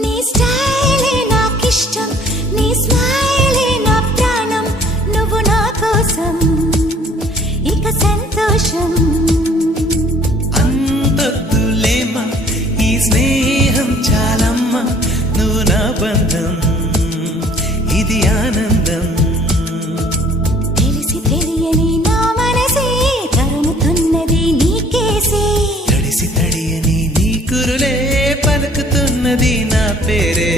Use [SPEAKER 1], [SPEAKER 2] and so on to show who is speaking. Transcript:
[SPEAKER 1] నీ స్టైలే నాకిష్టం నీ స్మైలే నా ప్రాణం నువ్వు నా కోసం ఇక సంతోషం
[SPEAKER 2] అంతొద్దులేమా ఈ స్నేహం చాలమ్మ నువ్వు నా బంధం ఇది
[SPEAKER 1] తెలిసి తెలియని నా మనసే తరుముతున్నది నీకేసే
[SPEAKER 2] తడిసి తడి ఉసురులే పలుకుతున్నది నా పేరే